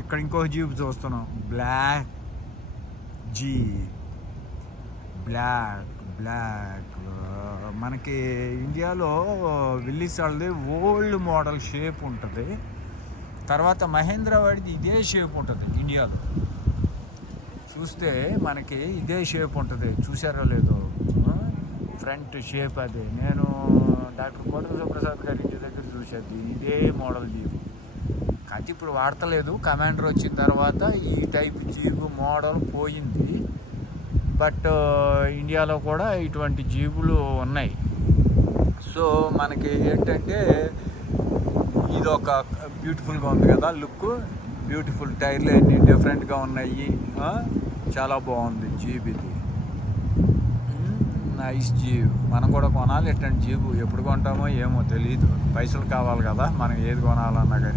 ఇక్కడ ఇంకో జీప్ చూస్తున్నాం, బ్లాక్ జీప్. బ్లాక్ మనకి ఇండియాలో విల్లీస్ వాళ్ళది ఓల్డ్ మోడల్ షేప్ ఉంటుంది. తర్వాత మహేంద్ర వాడిది ఇదే షేప్ ఉంటుంది ఇండియాలో. చూస్తే మనకి ఇదే షేప్ ఉంటుంది, చూసారో లేదో ఫ్రంట్ షేప్. అదే నేను డాక్టర్ కోటల సుప్రసాద్ గారి ఇంటి దగ్గర చూసేది ఇదే మోడల్ జీప్. కాకపోతే ఇప్పుడు వాడతలేదు, కమాండర్ వచ్చిన తర్వాత ఈ టైప్ జీప్ మోడల్ పోయింది. బట్ ఇండియాలో కూడా ఇటువంటి జీబులు ఉన్నాయి. సో మనకి ఏంటంటే ఇది ఒక బ్యూటిఫుల్గా ఉంది కదా లుక్. బ్యూటిఫుల్ టైర్లు అన్నీ డిఫరెంట్గా ఉన్నాయి. చాలా బాగుంది జీప్ ఇది. Nice jeep. మనం కూడా కొనాలి ఇట్లాంటి జీపు. ఎప్పుడు కొంటామో ఏమో తెలియదు, పైసలు కావాలి కదా మనం ఏది కొనాలన్నా కానీ.